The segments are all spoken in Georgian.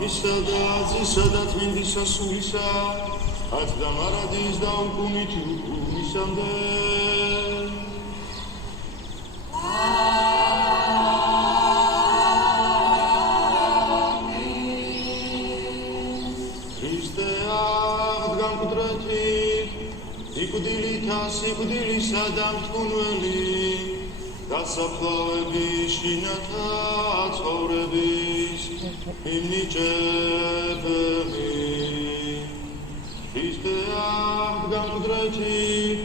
მისა და აზისა და წმინდისა სულისა, ათ და მარადის და უკუნით უკუნისამდე. Χριστέ აღდგან კუდრეთით, სიკვდილითა სიკვდილისა და მტკუნველი, დასაფლავების შინათა ცხოვრების იმნიჭებელი. Χριστέ აღდგან კუდრეთით,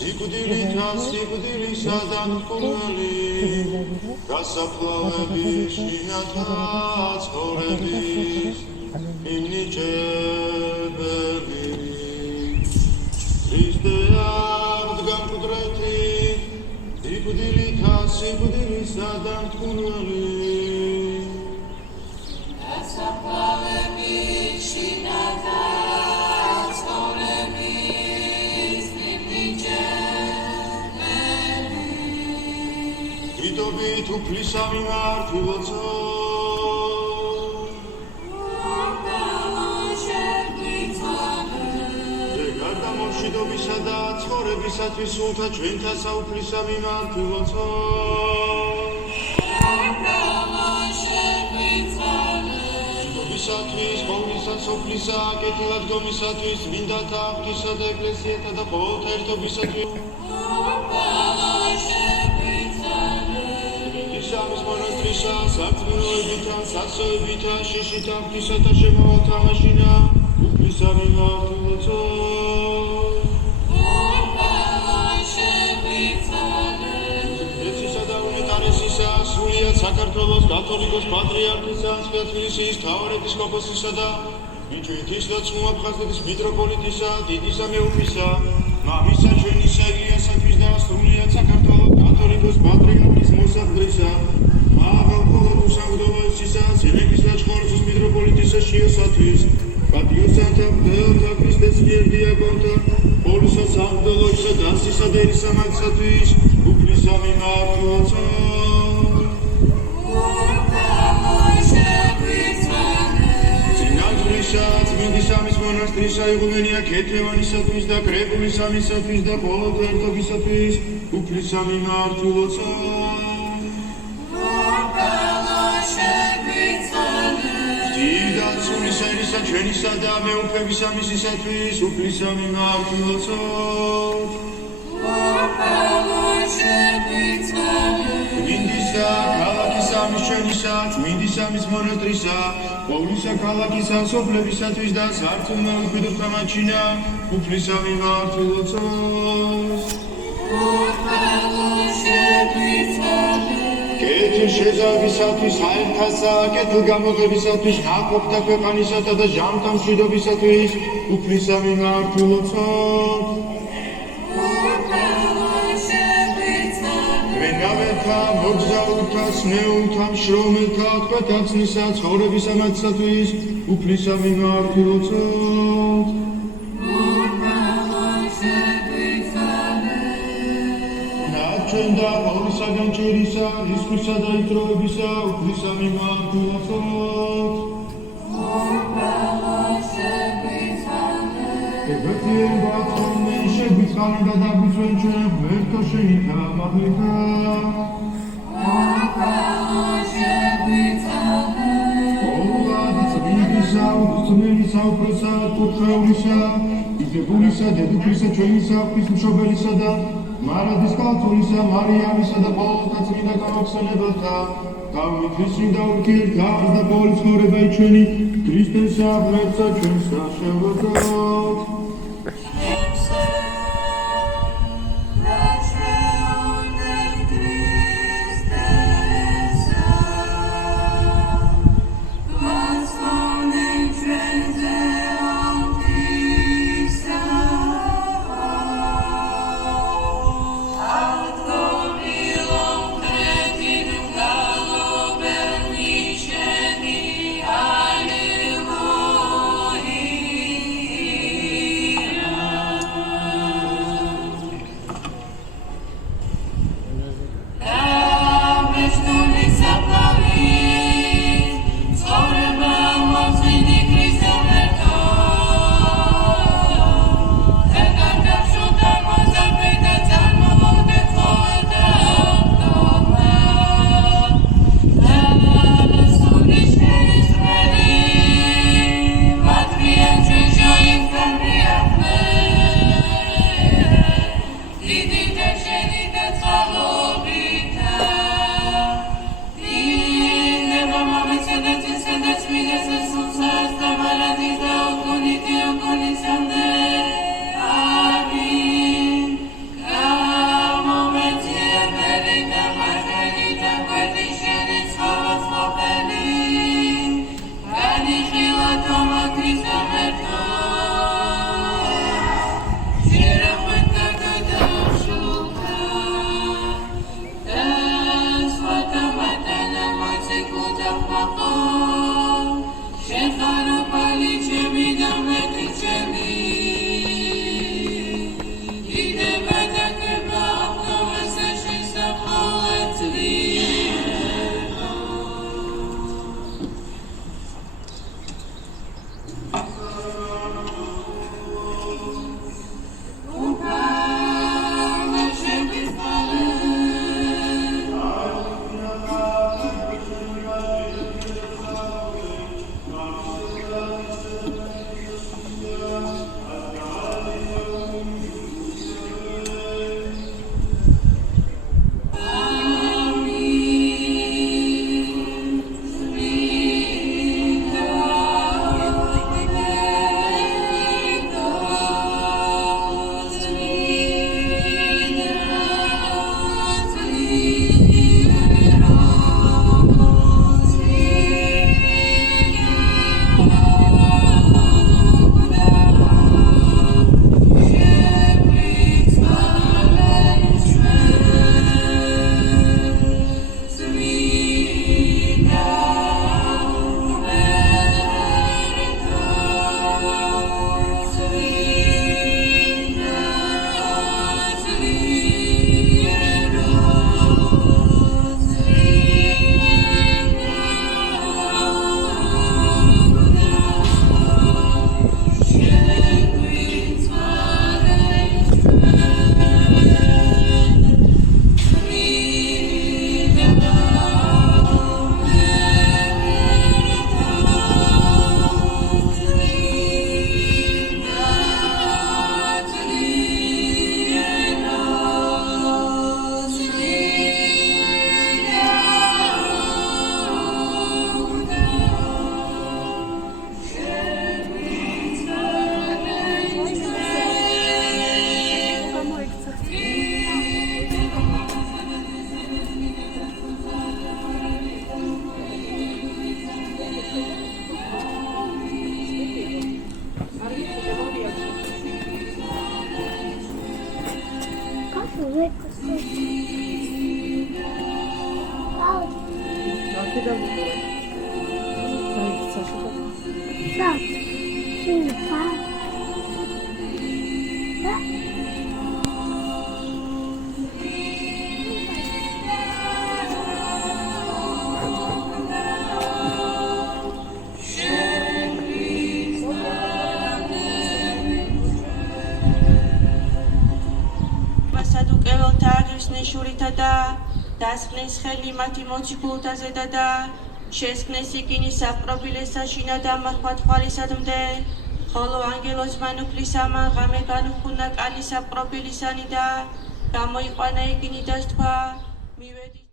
სიკვდილითა სიკვდილისა და მტკუნველი, დასაფლავების შინათა ცხოვრების იმნიჭებელი. Χριστέ აღდგან კუდრეთით, სიკვდილითა სიკვდილისა და მტკუნველი, დასაფლავების შინათა ცხოვრების იმნიჭებელი. დიდობით უფლისა მიმართულოცო, მშვიდობისა და ცხოვრებისათვის სულთა ჩვენთა საუფლისა მიმართულოცო. მშვიდობისათვის, ყოვლისა სოფლისა, კეთილადგომისათვის, წმინდათა ღვთისა და ეკლესიათა და ყოველთა ერთობისათვის. ისამის მონასტრისა, სარწმუნოებითა, სასოებითა, შიშითა, ღვთისათა შემავალთა მაშინა, უფლისა მიმართულოცო. სრულიად საქართველოს კათოლიკოს პატრიარქისა, თბილისის მთავარეპისკოპოსისა და ჩვენთვის და წმუაფხაზეთის მიტროპოლიტისა, დიდისა მეუფისა, მამისა ჩვენისა ილიასათვის და სრულიად საქართველოს კათოლიკოს პატრიარქის მოსახლისა, მაღალყოლოდ უსამგდომოებისა, სენეკის და ჭყოროწყის მიტროპოლიტისა შიოსათვის, პატიოსანთა მღვდელთა ქრისტეს მიერ დიაკონთა, პოლისა სამღვდელოისა განსისა და ერისამაგისათვის, უფლისა მიმართულოცო. წმინდისამის მონასტრისა, იღუმენია ქეთევანისათვის და კრებულისამისათვის და ყოველთა ერთობისათვის, უფლისა მიმართულოცო. ღვთივდა სულისა ერისა ჩვენისა და მეუფებისამისისათვის, უფლისა მიმართულოცო. წმინდისა ქალაქის ამის ჩვენისა, წმინდისამის მონასტრისა, ყოვლისა ქალაქისა სოფლებისათვის და სარწმუნო მშვიდობთა მაჩინა, უფლისა მიმართულოცო. კეთილ შეზავებისათვის, საერთასა, კეთილ გამოღებისათვის, ნაყოფთა ქვეყანისათა და ჟამთა მშვიდობისათვის, უფლისა მიმართულოცო. მოგზაურთა, სნეულთა, მშრომელთა, თქვათაცნისა, ცხოვრებისამაცისათვის, უფლისა მიმართულოცო. ნაჩვენ და ყოვლისაგან ჭირისა, რისხვისა და იძროებისა, უფლისა მიმართულოცო. ეგეთიენ ბაცოვნენ შეგვიწყალენ და დაგვიწვენ ჩვენ ღმერთო შენითა მადლთა. წმინდისა უფროსა, კურთხევლისა, იდეპულისა, დედოფლისა, ჩვენისა, ღვთისმშობელისა და მარადის კალთულისა, მარიამისა და ყოველთა წმინდა გამოგხსენებელთა, გამიქრის წმინდა ურთიერთ გარს და ყოველი ცხოვრება ჩვენი ქრისტესა, ღმერთსა ჩვენსა შევეძოთ. Alleluia. სადუკეველთა აღივსნეს შურითა და დასხნეს ხელი მათი მოციქულთაზე და შესხნეს იგინის საპყრობილეს საშინა და მართვა თვალისადმდე, ხოლო ანგელოზ მანუქლის ამან ღამე განუხუნა კანის საპყრობილისანი და გამოიყვანა იგინი და სთქვა მივედი